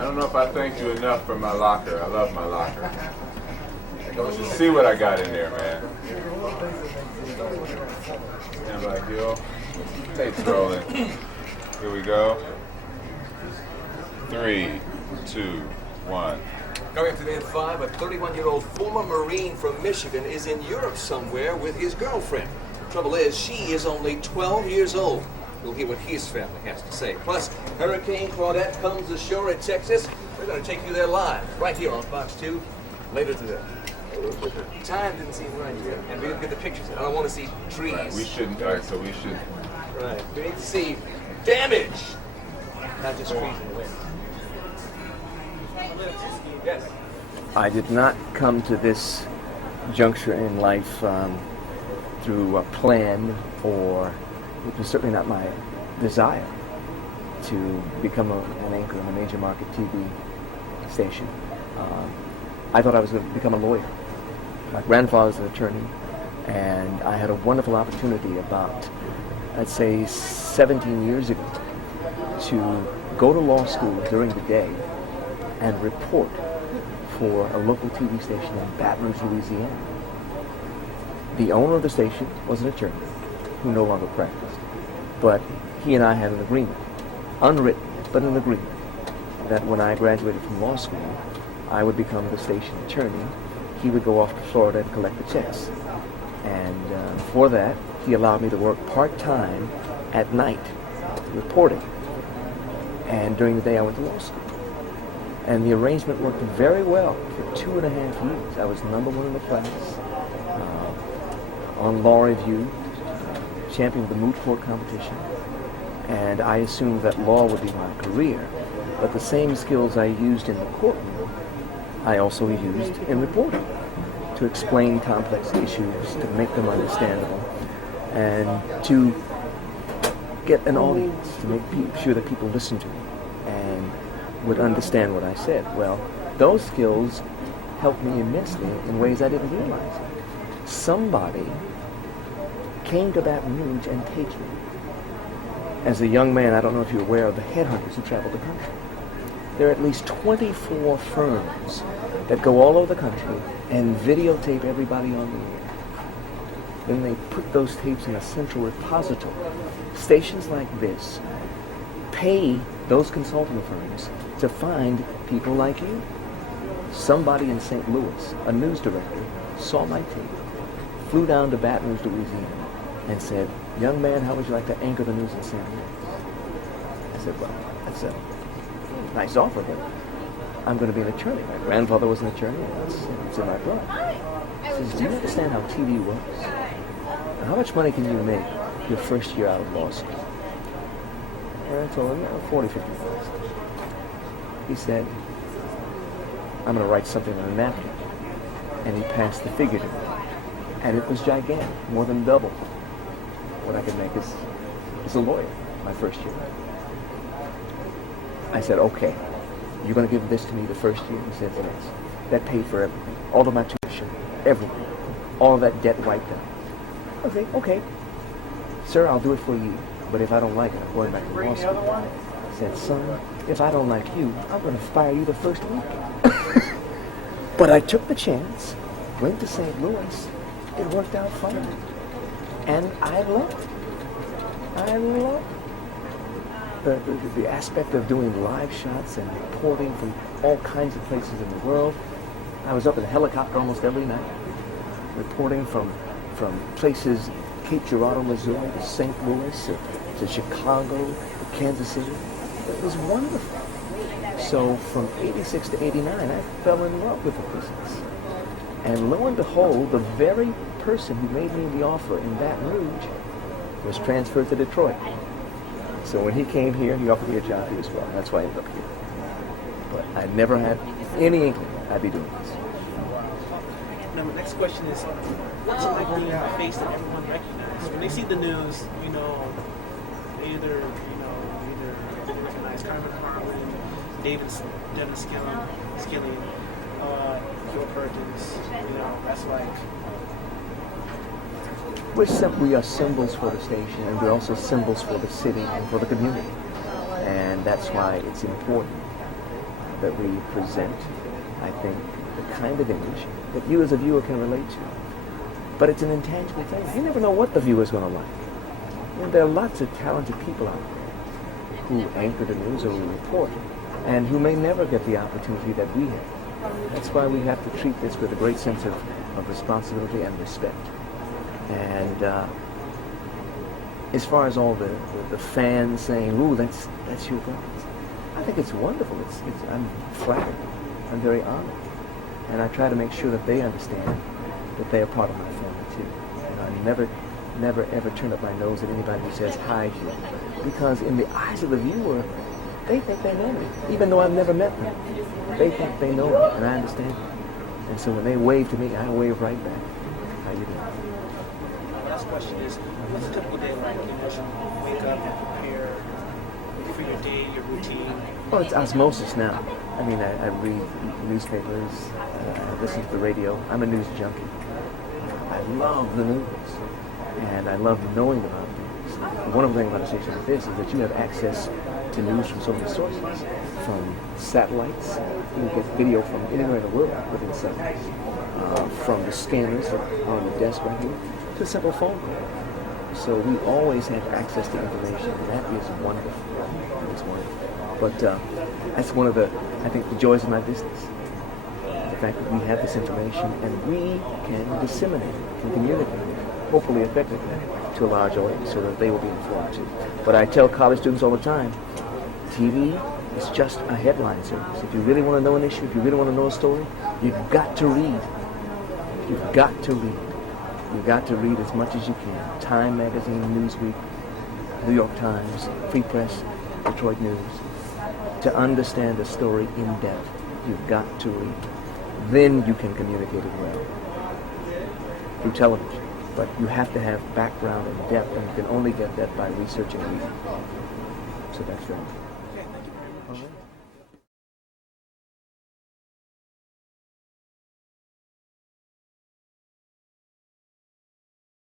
I don't know if I thanked you enough for my locker. I love my locker. You should see what I got in there, man. Stand by, Gil. Tape's rolling. Here we go. 3, 2, 1. Coming up today at 5, a 31-year-old former Marine from Michigan is in Europe somewhere with his girlfriend. Trouble is, she is only 12 years old. We'll hear what his family has to say. Plus, Hurricane Claudette comes ashore at Texas. We're going to take you there live, right here on Fox 2, later today. Time didn't seem right here, and we didn't get the pictures. I don't want to see trees. Right, we shouldn't, all right, so we should. Right, we need to see damage, not just trees in the wind. Yes. I did not come to this juncture in life through a plan, or it was certainly not my desire to become an anchor on a major market TV station. I thought I was going to become a lawyer. My grandfather's an attorney, and I had a wonderful opportunity about, I'd say, 17 years ago to go to law school during the day and report for a local TV station in Baton Rouge, Louisiana. The owner of the station was an attorney who no longer practiced, but he and I had an agreement, unwritten, but an agreement, that when I graduated from law school, I would become the station attorney. He would go off to Florida and collect the checks. And for that, he allowed me to work part-time at night, reporting. And during the day, I went to law school. And the arrangement worked very well for 2.5 years. I was #1 in the class, on Law Review, champion of the moot court competition. And I assumed that law would be my career. But the same skills I used in the courtroom, I also used in reporting, to explain complex issues, to make them understandable, and to get an audience, to make sure that people listen to me and would understand what I said. Well, those skills helped me immensely in ways I didn't realize. Somebody came to Baton Rouge and taped me. As a young man, I don't know if you're aware of the headhunters who travel the country. There are at least 24 firms that go all over the country and videotape everybody on the air. Then they put those tapes in a central repository. Stations like this pay those consulting firms to find people like you. Somebody in St. Louis, a news director, saw my tape, flew down to Baton Rouge, Louisiana, and said, "Young man, how would you like to anchor the news in St. Louis?" I said, "Well, that's a nice offer, but I'm going to be an attorney. My grandfather was an attorney, and it's in my blood." He says, "Do you understand how TV works? And how much money can you make your first year out of law school?" And I told him, 40, 50,000. He said, "I'm going to write something on a napkin." And he passed the figure to me. And it was gigantic, more than double what I could make as a lawyer my first year. I said, "Okay, you're going to give this to me the first year?" He says, "Yes." That paid for everything, all of my tuition, everything, all of that debt wiped out. I said, "Okay, sir, I'll do it for you, but if I don't like it, I'm going back to law school." I said, "Son, if I don't like you, I'm going to fire you the first week." But I took the chance, went to St. Louis. It worked out fine, and I loved it. I loved it. The aspect of doing live shots and reporting from all kinds of places in the world. I was up in a helicopter almost every night, reporting from places, Cape Girardeau, Missouri, to St. Louis, to Chicago, to Kansas City. It was wonderful. So from 86 to 89, I fell in love with the business. And lo and behold, the very person who made me the offer in Baton Rouge was transferred to Detroit. So when he came here, he offered me a job here as well. That's why I ended up here. But I never had any inkling I'd be doing this. Now, my next question is, what's it like being a face that everyone recognizes? When they see the news, they either recognize Carmen Harlan, Devin Skilling, Huel Perkins, that's like... We are symbols for the station, and we're also symbols for the city and for the community. And that's why it's important that we present, I think, the kind of image that you as a viewer can relate to. But it's an intangible thing. You never know what the viewer's going to like. And there are lots of talented people out there who anchor the news or who report, and who may never get the opportunity that we have. That's why we have to treat this with a great sense of responsibility and respect. And as far as all the fans saying, "Ooh, that's your guys," I think it's wonderful. I'm flattered. I'm very honored. And I try to make sure that they understand that they are part of my family too. And I never ever turn up my nose at anybody who says hi here. Because in the eyes of the viewer, they think they know me. Even though I've never met them. They think they know me, and I understand them. And so when they wave to me, I wave right back. How you doing? My last question is, what's a typical day like? You wake up, prepare for your day, your routine? Well, it's osmosis now. I mean, I read newspapers, I listen to the radio. I'm a news junkie. I love the news, and I love knowing about news. The wonderful thing about a station like this is that you have access to news from so many sources, from satellites. You get video from anywhere in the world within seconds, from the scanners that are on the desk right here, to a simple phone call. So we always have access to information, and that is wonderful. It's wonderful. But that's one of the, I think, the joys of my business. The fact that we have this information and we can disseminate it, can communicate it, hopefully effectively, to a large audience so that they will be informed too. But I tell college students all the time, TV is just a headline service. If you really want to know an issue, if you really want to know a story, you've got to read. You've got to read. You've got to read as much as you can. Time Magazine, Newsweek, New York Times, Free Press, Detroit News. To understand a story in depth, you've got to read. Then you can communicate it well through television. But you have to have background and depth, and you can only get that by researching and reading. So that's that.